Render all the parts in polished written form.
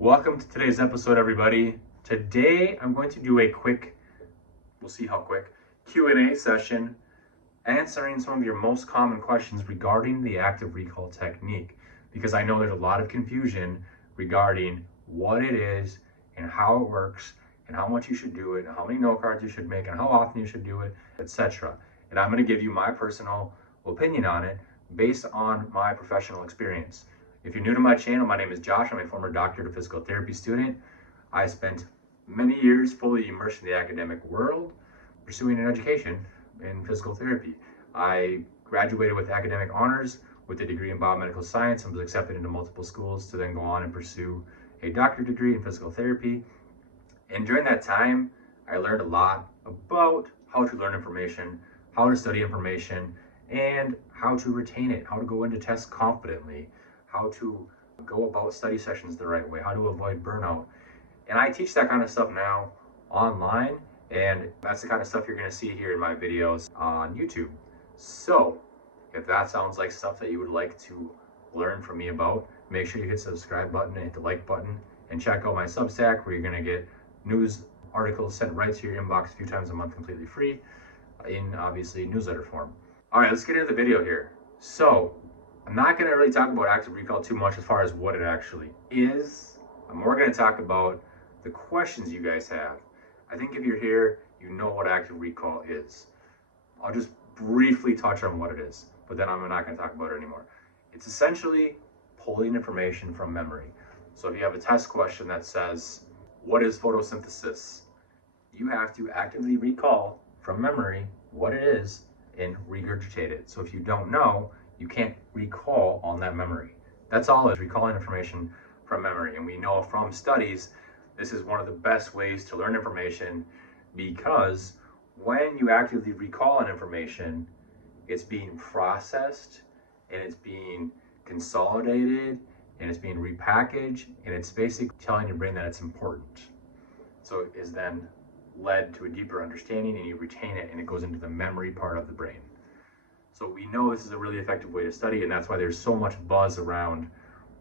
Welcome to today's episode, everybody. Today, I'm going to do a quick, we'll see how quick, Q&A session answering some of your most common questions regarding the active recall technique, because I know there's a lot of confusion regarding what it is and how it works and how much you should do it and how many note cards you should make and how often you should do it, etc. And I'm going to give you my personal opinion on it based on my professional experience. If you're new to my channel, my name is Josh. I'm a former doctorate of physical therapy student. I spent many years fully immersed in the academic world, pursuing an education in physical therapy. I graduated with academic honors with a degree in biomedical science and was accepted into multiple schools to then go on and pursue a doctorate degree in physical therapy. And during that time, I learned a lot about how to learn information, how to study information, and how to retain it, how to go into tests confidently, how to go about study sessions the right way, how to avoid burnout. And I teach that kind of stuff now online, and that's the kind of stuff you're going to see here in my videos on YouTube. So if that sounds like stuff that you would like to learn from me about, make sure you hit the subscribe button and hit the like button, and check out my Substack, where you're going to get news articles sent right to your inbox a few times a month completely free in obviously newsletter form. All right, let's get into the video here. So I'm not going to really talk about active recall too much as far as what it actually is. I'm more going to talk about the questions you guys have. I think if you're here, you know what active recall is. I'll just briefly touch on what it is, but then I'm not going to talk about it anymore. It's essentially pulling information from memory. So if you have a test question that says, what is photosynthesis? You have to actively recall from memory what it is and regurgitate it. So if you don't know, you can't recall on that memory. That's all it is, recalling information from memory. And we know from studies, this is one of the best ways to learn information, because when you actively recall an information, it's being processed and it's being consolidated and it's being repackaged, and it's basically telling your brain that it's important. So it is then led to a deeper understanding, and you retain it, and it goes into the memory part of the brain. So we know this is a really effective way to study, and that's why there's so much buzz around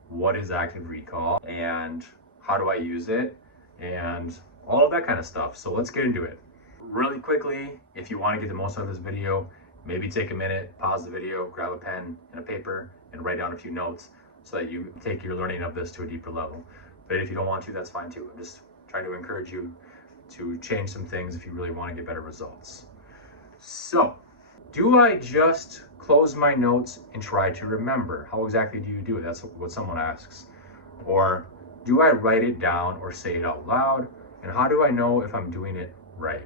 what is active recall and how do I use it and all of that kind of stuff. So let's get into it. Really quickly, if you want to get the most out of this video, maybe take a minute, pause the video, grab a pen and a paper, and write down a few notes so that you take your learning of this to a deeper level. But if you don't want to, that's fine too. I'm just trying to encourage you to change some things if you really want to get better results. So, do I just close my notes and try to remember? How exactly do you do it? That's what someone asks. Or do I write it down or say it out loud? And how do I know if I'm doing it right?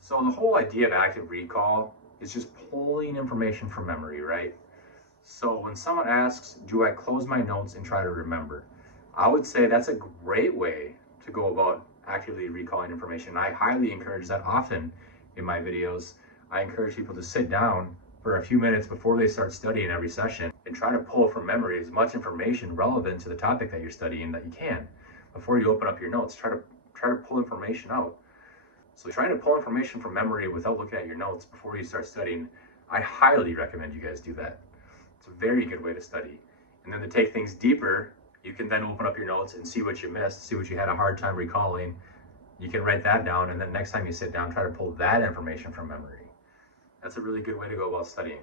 So the whole idea of active recall is just pulling information from memory, right? So when someone asks, do I close my notes and try to remember? I would say that's a great way to go about actively recalling information. I highly encourage that often in my videos. I encourage people to sit down for a few minutes before they start studying every session and try to pull from memory as much information relevant to the topic that you're studying that you can. Before you open up your notes, try to pull information out. So trying to pull information from memory without looking at your notes before you start studying, I highly recommend you guys do that. It's a very good way to study. And then to take things deeper, you can then open up your notes and see what you missed, see what you had a hard time recalling. You can write that down, and then next time you sit down, try to pull that information from memory. That's a really good way to go about studying.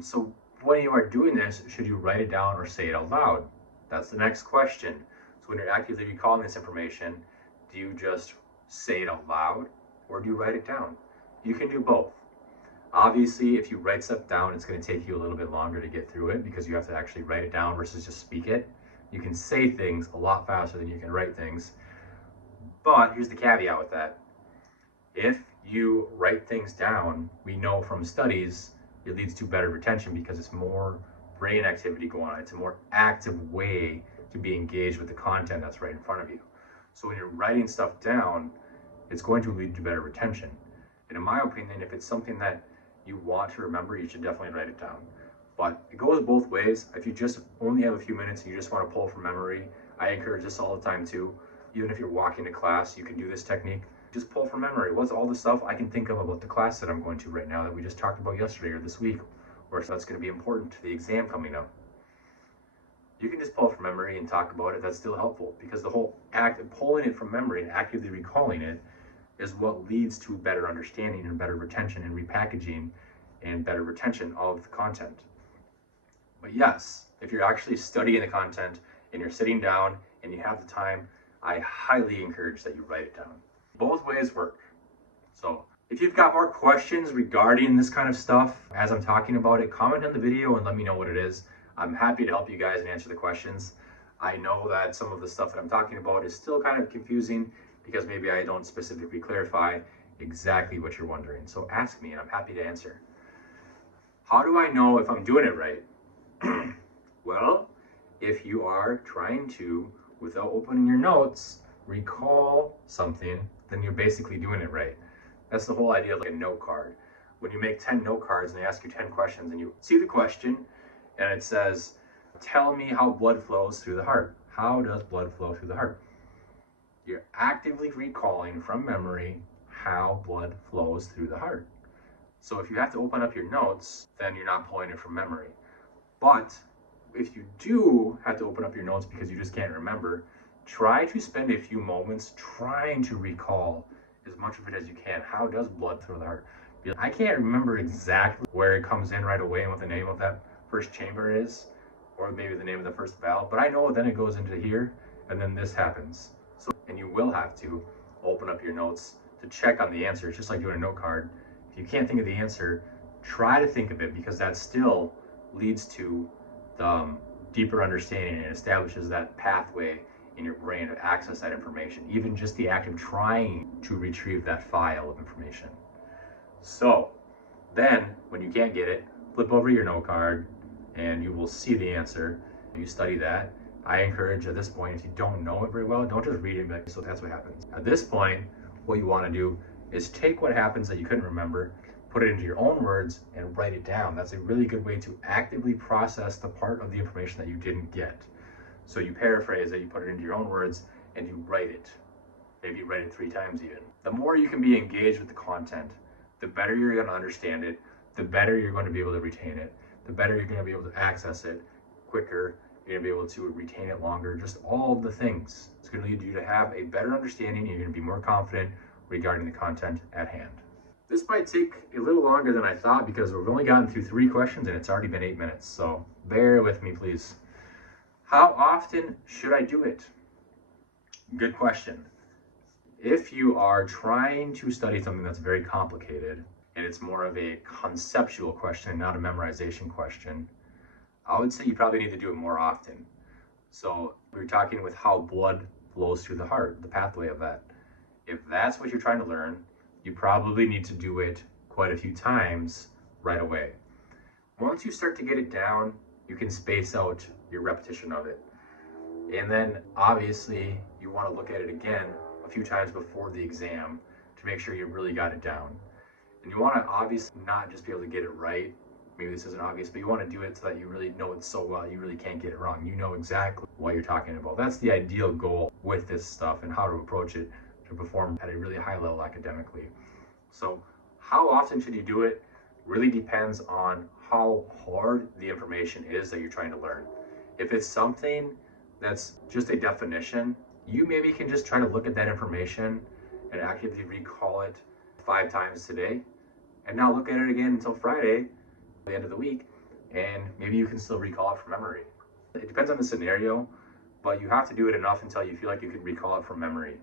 So when you are doing this, should you write it down or say it out loud? That's the next question. So when you're actively recalling this information, do you just say it out loud or do you write it down? You can do both. Obviously, if you write stuff down, it's going to take you a little bit longer to get through it because you have to actually write it down versus just speak it. You can say things a lot faster than you can write things. But here's the caveat with that. If you write things down, we know from studies it leads to better retention because it's more brain activity going on. It's a more active way to be engaged with the content that's right in front of you. So when you're writing stuff down, it's going to lead to better retention. And in my opinion, if it's something that you want to remember, you should definitely write it down. But it goes both ways. If you just only have a few minutes and you just want to pull from memory, I encourage this all the time too. Even if you're walking to class, you can do this technique. Just pull from memory. What's all the stuff I can think of about the class that I'm going to right now that we just talked about yesterday or this week, or that's going to be important to the exam coming up. You can just pull it from memory and talk about it. That's still helpful because the whole act of pulling it from memory and actively recalling it is what leads to better understanding and better retention and repackaging and better retention of the content. But yes, if you're actually studying the content and you're sitting down and you have the time, I highly encourage that you write it down. Both ways work. So if you've got more questions regarding this kind of stuff as I'm talking about it, comment on the video and let me know what it is. I'm happy to help you guys and answer the questions. I know that some of the stuff that I'm talking about is still kind of confusing because maybe I don't specifically clarify exactly what you're wondering. So ask me and I'm happy to answer. How do I know if I'm doing it right? Well, if you are trying to, without opening your notes, recall something, then you're basically doing it right. That's the whole idea of like a note card. When you make 10 note cards and they ask you 10 questions and you see the question and it says, tell me how blood flows through the heart. How does blood flow through the heart? You're actively recalling from memory how blood flows through the heart. So if you have to open up your notes, then you're not pulling it from memory. But if you do have to open up your notes because you just can't remember, try to spend a few moments trying to recall as much of it as you can. How does blood through the heart? I can't remember exactly where it comes in right away and what the name of that first chamber is, or maybe the name of the first valve, but I know then it goes into here and then this happens. So, and you will have to open up your notes to check on the answer. It's just like doing a note card. If you can't think of the answer, try to think of it because that still leads to deeper understanding and establishes that pathway in your brain to access that information, even just the act of trying to retrieve that file of information. So then when you can't get it, flip over your note card and you will see the answer. You study that. I encourage at this point, if you don't know it very well, don't just read it, like, so that's what happens. At this point, what you want to do is take what happens that you couldn't remember, put it into your own words and write it down. That's a really good way to actively process the part of the information that you didn't get. So you paraphrase it, you put it into your own words, and you write it. Maybe you write it 3 times even. The more you can be engaged with the content, the better you're going to understand it, the better you're going to be able to retain it, the better you're going to be able to access it quicker, you're going to be able to retain it longer, just all of the things. It's going to lead you to have a better understanding, you're going to be more confident regarding the content at hand. This might take a little longer than I thought because we've only gotten through 3 questions and it's already been 8 minutes, so bear with me please. How often should I do it? Good question. If you are trying to study something that's very complicated and it's more of a conceptual question, not a memorization question, I would say you probably need to do it more often. So we're talking with how blood flows through the heart, the pathway of that. If that's what you're trying to learn, you probably need to do it quite a few times right away. Once you start to get it down, you can space out your repetition of it. And then obviously you want to look at it again a few times before the exam to make sure you really got it down. And you want to obviously not just be able to get it right. Maybe this isn't obvious, but you want to do it so that you really know it so well you really can't get it wrong. You know exactly what you're talking about. That's the ideal goal with this stuff and how to approach it to perform at a really high level academically. So how often should you do it really depends on how hard the information is that you're trying to learn. If it's something that's just a definition, you maybe can just try to look at that information and actively recall it 5 times today and not look at it again until Friday, the end of the week, and maybe you can still recall it from memory. It depends on the scenario, but you have to do it enough until you feel like you can recall it from memory.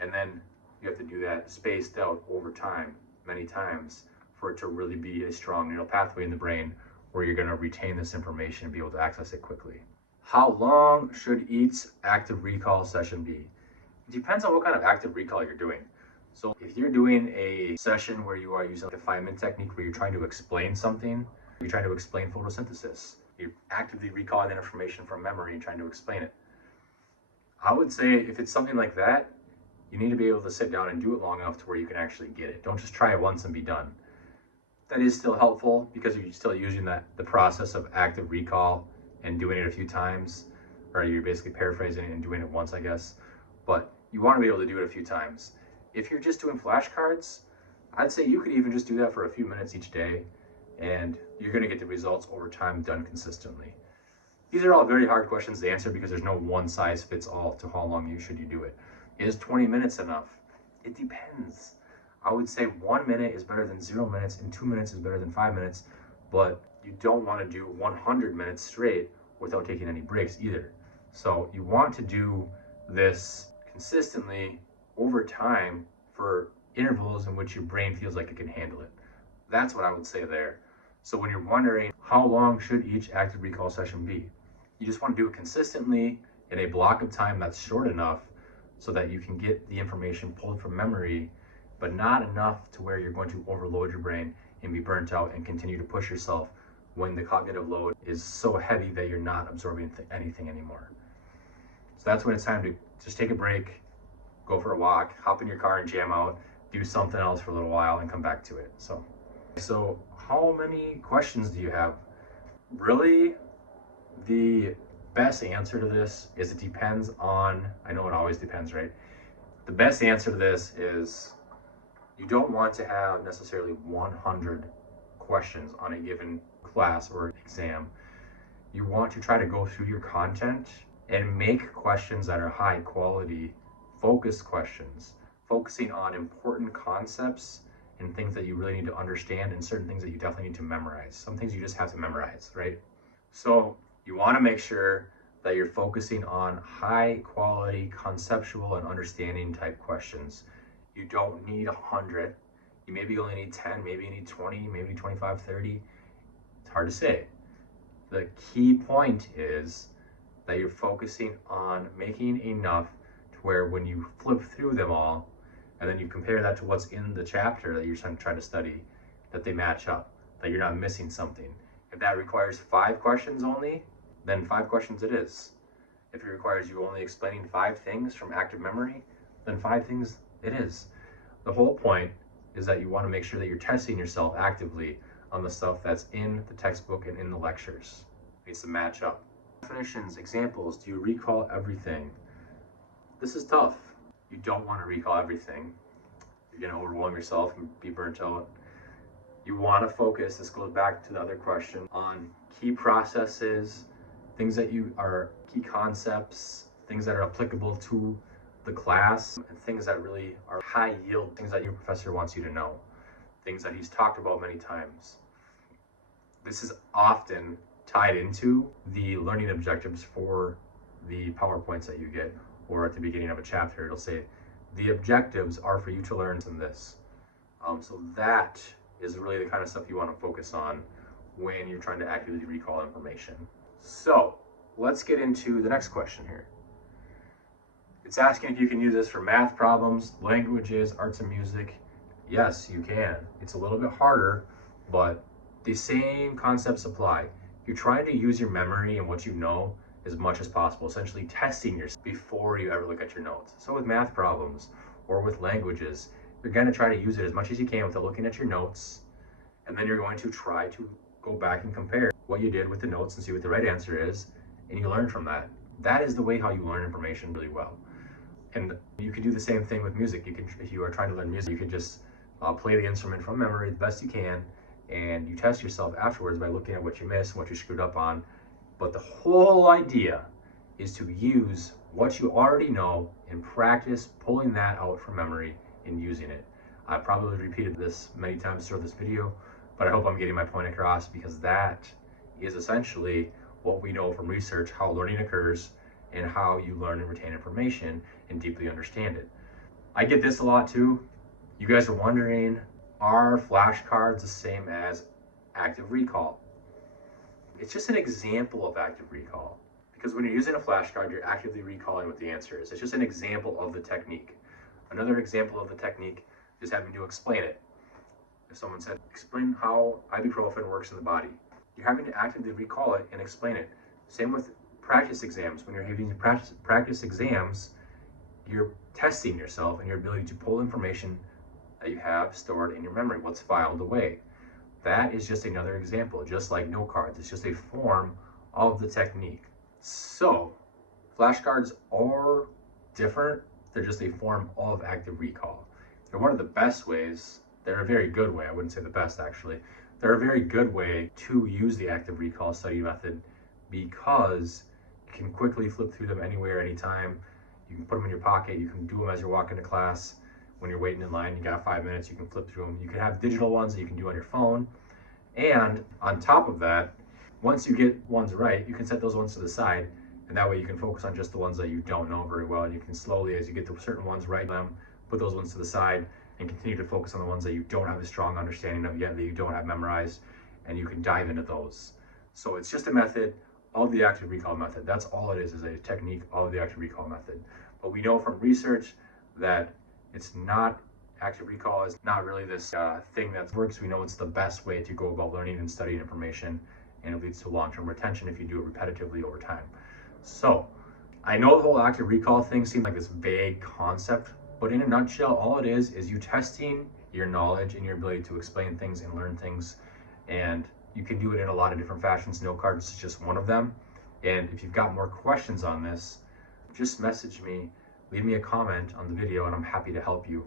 And then you have to do that spaced out over time, many times, for it to really be a strong neural pathway in the brain where you're going to retain this information and be able to access it quickly. How long should each active recall session be? It depends on what kind of active recall you're doing. So if you're doing a session where you are using a Feynman technique where you're trying to explain something, you're trying to explain photosynthesis, you're actively recalling that information from memory and trying to explain it. I would say if it's something like that, you need to be able to sit down and do it long enough to where you can actually get it. Don't just try it once and be done. That is still helpful because you're still using the process of active recall and doing it a few times, or you're basically paraphrasing it and doing it once, I guess. But you want to be able to do it a few times. If you're just doing flashcards, I'd say you could even just do that for a few minutes each day, and you're going to get the results over time done consistently. These are all very hard questions to answer because there's no one size fits all to how long you should do it. Is 20 minutes enough? It depends. I would say 1 minute is better than 0 minutes and 2 minutes is better than 5 minutes, but you don't want to do 100 minutes straight without taking any breaks either. So you want to do this consistently over time for intervals in which your brain feels like it can handle it. That's what I would say there. So when you're wondering how long should each active recall session be, you just want to do it consistently in a block of time that's short enough so that you can get the information pulled from memory, but not enough to where you're going to overload your brain and be burnt out and continue to push yourself when the cognitive load is so heavy that you're not absorbing anything anymore. So that's when it's time to just take a break, go for a walk, hop in your car and jam out, do something else for a little while and come back to it. So how many questions do you have? Really, the best answer to this is it depends on, I know it always depends, right? The best answer to this is you don't want to have necessarily 100 questions on a given class or exam. You want to try to go through your content and make questions that are high quality, focused questions, focusing on important concepts and things that you really need to understand and certain things that you definitely need to memorize. Some things you just have to memorize, right? So you want to make sure that you're focusing on high quality, conceptual and understanding type questions. You don't need 100. You maybe only need 10, maybe you need 20, maybe 25, 30. It's hard to say. The key point is that you're focusing on making enough to where when you flip through them all, and then you compare that to what's in the chapter that you're trying to study, that they match up, that you're not missing something. If that requires 5 questions only, then 5 questions it is. If it requires you only explaining 5 things from active memory, then 5 things it is. The whole point is that you want to make sure that you're testing yourself actively on the stuff that's in the textbook and in the lectures. It needs to match up. Definitions, examples, do you recall everything? This is tough. You don't want to recall everything. You're going to overwhelm yourself and be burnt out. You want to focus, this goes back to the other question, on key processes, things that are key concepts, things that are applicable to the class, and things that really are high yield, things that your professor wants you to know, things that he's talked about many times. This is often tied into the learning objectives for the PowerPoints that you get, or at the beginning of a chapter, it'll say, the objectives are for you to learn from this. So that is really the kind of stuff you want to focus on when you're trying to actively recall information. So let's get into the next question here. It's asking if you can use this for math problems, languages, arts and music. Yes, you can. It's a little bit harder, but the same concepts apply. You're trying to use your memory and what you know as much as possible, essentially testing yourself before you ever look at your notes. So with math problems or with languages, you're going to try to use it as much as you can without looking at your notes, and then you're going to try to go back and compare what you did with the notes and see what the right answer is, and you learn from that. That is the way how you learn information really well. And you can do the same thing with music. You can, if you are trying to learn music, you can just play the instrument from memory the best you can, and you test yourself afterwards by looking at what you missed and what you screwed up on. But the whole idea is to use what you already know and practice pulling that out from memory and using it. I probably repeated this many times throughout this video, but I hope I'm getting my point across, because that is essentially what we know from research, how learning occurs and how you learn and retain information and deeply understand it. I get this a lot too. You guys are wondering, are flashcards the same as active recall? It's just an example of active recall, because when you're using a flashcard, you're actively recalling what the answer is. It's just an example of the technique. Another example of the technique is having to explain it. If someone said, explain how ibuprofen works in the body, you're having to actively recall it and explain it. Same with practice exams. When you're having practice exams, you're testing yourself and your ability to pull information that you have stored in your memory, what's filed away. That is just another example, just like note cards. It's just a form of the technique. So flashcards are different. They're just a form of active recall. They're one of the best ways. They're a very good way. I wouldn't say the best, actually. They're a very good way to use the active recall study method, because you can quickly flip through them anywhere, anytime. You can put them in your pocket. You can do them as you're walking to class. When you're waiting in line, you got 5 minutes, you can flip through them. You can have digital ones that you can do on your phone. And on top of that, once you get ones right, you can set those ones to the side, and that way you can focus on just the ones that you don't know very well. And you can slowly, as you get to certain ones right, put those ones to the side and continue to focus on the ones that you don't have a strong understanding of yet, that you don't have memorized, and you can dive into those. So it's just a method of the active recall method. That's all it is a technique of the active recall method. But we know from research that it's not, active recall is not really this thing that works. We know it's the best way to go about learning and studying information, and it leads to long-term retention if you do it repetitively over time. So I know the whole active recall thing seems like this vague concept, but in a nutshell, all it is you testing your knowledge and your ability to explain things and learn things. And you can do it in a lot of different fashions. Note cards is just one of them. And if you've got more questions on this, just message me, leave me a comment on the video, and I'm happy to help you.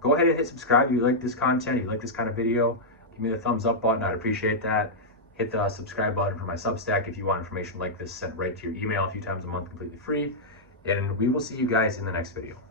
Go ahead and hit subscribe if you like this content, if you like this kind of video. Give me the thumbs up button, I'd appreciate that. Hit the subscribe button for my Substack if you want information like this sent right to your email a few times a month completely free. And we will see you guys in the next video.